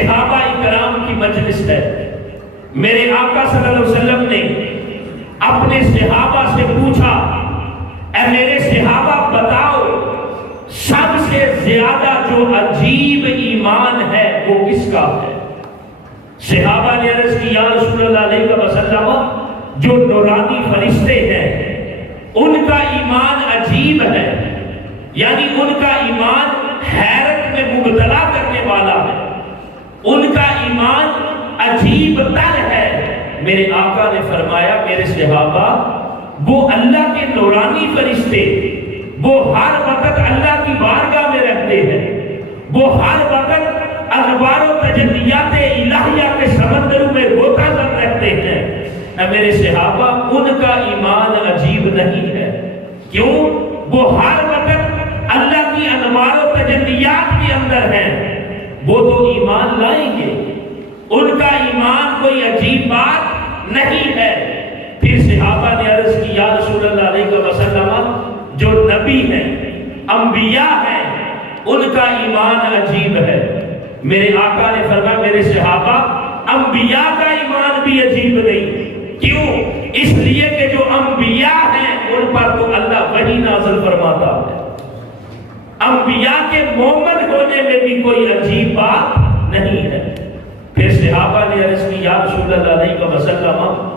صحابہ کرام کی مجلس ہے. میرے آقا صلی اللہ علیہ وسلم نے اپنے صحابہ سے پوچھا، اے میرے صحابہ بتاؤ سب سے زیادہ جو عجیب ایمان ہے وہ کس کا ہے؟ صحابہ نے عرض کی یا رسول اللہ علیہ وسلم جو نورانی فرشتے ہیں ان کا ایمان عجیب ہے، یعنی ان کا ایمان حیرت میں مبتلا کرنے والا ہے، ان کا ایمان عجیب تر ہے. میرے آقا نے فرمایا میرے صحابہ وہ اللہ کے نورانی فرشتے وہ ہر وقت اللہ کی بارگاہ میں رہتے ہیں، وہ ہر وقت انوار و تجلیات الہیہ کے سمندروں میں غوطہ زد رہتے ہیں. میرے صحابہ ان کا ایمان عجیب نہیں ہے. کیوں؟ وہ ہر وقت اللہ کی انوار و تجلیات کے اندر ہیں، وہ تو ایمان لائیں گے، ان کا ایمان کوئی عجیب بات نہیں ہے. پھر صحابہ نے عرض کی یا رسول اللہ علیہ وسلم جو نبی ہیں انبیاء ہیں ان کا ایمان عجیب ہے. میرے آقا نے فرمایا میرے صحابہ انبیاء کا ایمان بھی عجیب نہیں. کیوں؟ اس لیے کہ جو انبیاء ہیں ان پر تو اللہ وحی نازل فرماتا ہے. انبیاء کے مومن ہونے میں بھی کوئی عجیب بات نہیں ہے. پھر صحابہ نے عرض کی یا رسول اللہ علیہ وسلم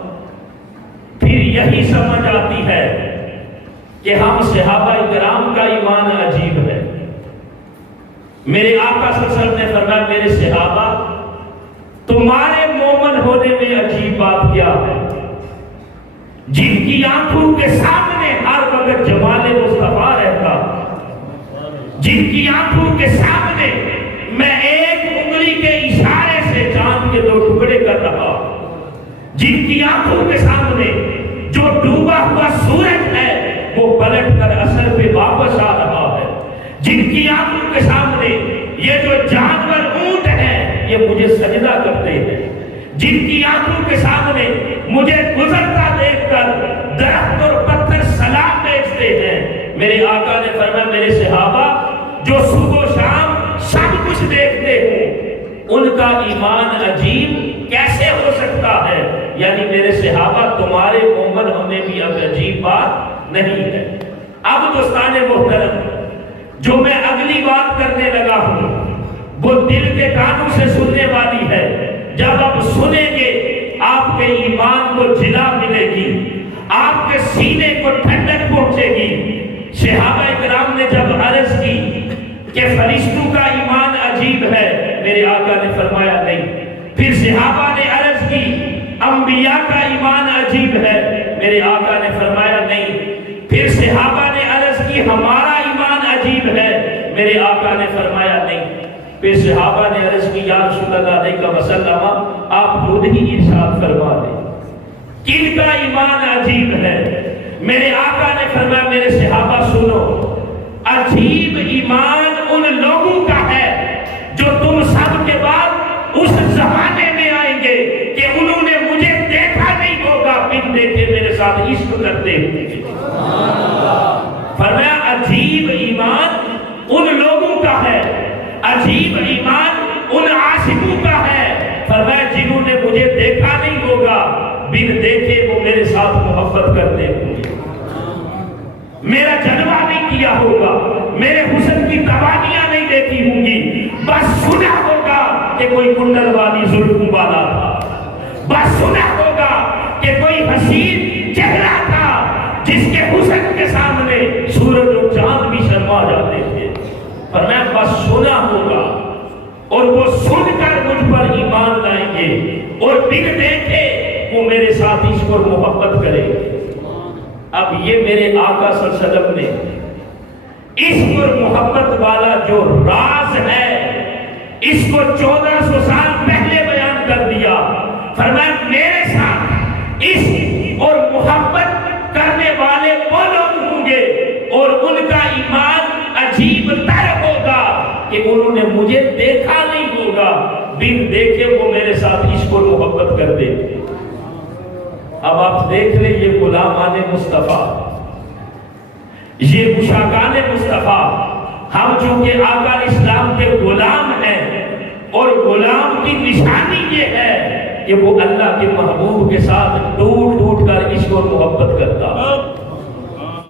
پھر یہی سمجھ آتی ہے کہ ہم صحابہ کرام کا ایمان عجیب ہے. میرے آقا صلی اللہ علیہ وسلم نے فرمایا میرے صحابہ تمہارے مومن ہونے میں عجیب بات کیا ہے؟ جن کی آنکھوں کے سامنے ہر وقت جمال مصطفیٰ رہتا، جن کی آنکھوں کے سامنے میں ایک انگلی کے اشارے سے چاند کے 2 ٹکڑے کر رہا، جن کی آنکھوں کے سامنے جو ڈوبا ہوا سورج ہے وہ پلٹ کر اثر پہ واپس آ رہا ہے، جن کی آنکھوں کے سامنے یہ جو جانور اونٹ ہیں یہ مجھے سجدہ کرتے ہیں، جن کی آنکھوں کے سامنے مجھے گزرتا دیکھ کر درخت اور پتھر سلام بیچتے ہیں. میرے آقا نے فرمایا میرے صحابہ جو صبح و شام سب کچھ دیکھتے ہوں ان کا ایمان عجیب کیسے ہو سکتا ہے؟ یعنی میرے صحابہ تمہارے مومن ہونے بھی اب عجیب بات نہیں ہے. اب دوستان محترم جو میں اگلی بات کرنے لگا ہوں وہ دل کے کانوں سے سننے والی ہے. جب آپ سنیں گے آپ کے ایمان کو جلا ملے گی، آپ کے سینے کو ٹھنڈک پہنچے گی. صحابہ کرام نے جب عرض کی کہ فرشتوں کا ایمان عجیب ہے، میرے آقا نے فرمایا نہیں. پھر صحابہ نے عرض کی انبیاء کا ایمان عجیب ہے، میرے آقا نے فرمایا نہیں. پھر صحابہ نے عرض کی ہمارا ایمان عجیب ہے، میرے آقا نے فرمایا نہیں. پھر صحابہ نے عرض کی یا رسول اللہ علیہ وسلم آپ خود ہی ارشاد فرما دیں کن کا ایمان عجیب ہے؟ میرے آقا نے فرمایا میرے صحابہ سنو، عجیب ایمان ان لوگوں کا ہے جو تم سب کے بعد اس زمانے میں آئیں گے کہ انہوں نے مجھے دیکھا نہیں ہوگا، بن دیکھے میرے ساتھ عشق کرتے ہوئے. فرمایا عجیب ایمان ان لوگوں کا ہے، عجیب ایمان ان عاشقوں کا ہے. فرمایا جنہوں نے مجھے دیکھا نہیں ہوگا، بن دیکھے وہ میرے ساتھ محبت کرتے ہوں گے، میرا جلوہ نہیں کیا ہوگا، میرے حسن کی توانیاں نہیں دیکھی ہوں گی، بس سنا ہوگا کہ کوئی کنڈل والی زلفوں والا تھا، بس سنا ہوگا کہ کوئی حسین چہرہ تھا جس کے حسن کے سامنے سورج اور چاند بھی شرما جاتے تھے. فرمایا بس سنا ہوگا اور وہ سن کر مجھ پر ایمان لائیں گے اور بن دیکھے وہ میرے ساتھ عشق اور محبت کریں گے. اب یہ میرے آقا صلی اللہ علیہ وسلم نے عشق اور محبت والا جو راز ہے اس کو 1400 سال پہلے بیان کر دیا. فرمایا میرے ساتھ عشق اور محبت کرنے والے وہ لوگ ہوں گے اور ان کا ایمان عجیب تر ہوگا کہ انہوں نے مجھے دیکھا نہیں ہوگا، بن دیکھے وہ میرے ساتھ عشق اور محبت کر دیں. اب آپ دیکھ لیں یہ غلامان مصطفیٰ، یہ مشاکان مصطفیٰ، ہم چونکہ آقا اسلام کے غلام ہیں اور غلام کی نشانی یہ ہے کہ وہ اللہ کے محبوب کے ساتھ ٹوٹ ٹوٹ کر عشق اور محبت کرتا ہے۔